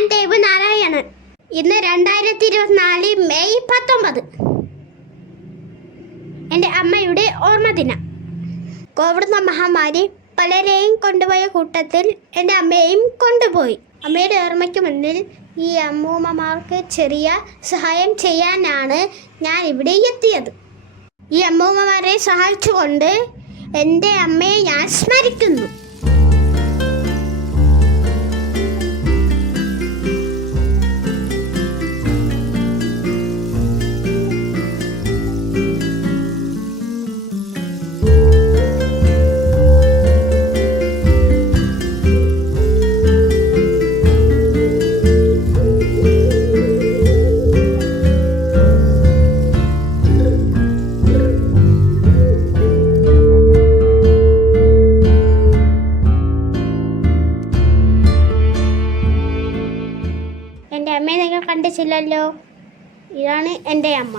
ഞാൻ ദേവനാരായണൻ. ഇന്ന് 2024 മെയ് 19 എൻ്റെ അമ്മയുടെ ഓർമ്മദിനം. കോവിഡ് മഹാമാരി പലരെയും കൊണ്ടുപോയ കൂട്ടത്തിൽ എൻ്റെ അമ്മയെയും കൊണ്ടുപോയി. അമ്മയുടെ ഓർമ്മയ്ക്ക് മുന്നിൽ ഈ അമ്മൂമ്മമാർക്ക് ചെറിയ സഹായം ചെയ്യാനാണ് ഞാൻ ഇവിടെ എത്തിയത്. ഈ അമ്മൂമ്മമാരെ സഹായിച്ചുകൊണ്ട് എൻ്റെ അമ്മയെ ഞാൻ സ്മരിക്കുന്നു. എൻ്റെ അമ്മയെ നിങ്ങൾ കണ്ടിട്ടില്ലല്ലോ. ഇതാണ് എൻ്റെ അമ്മ.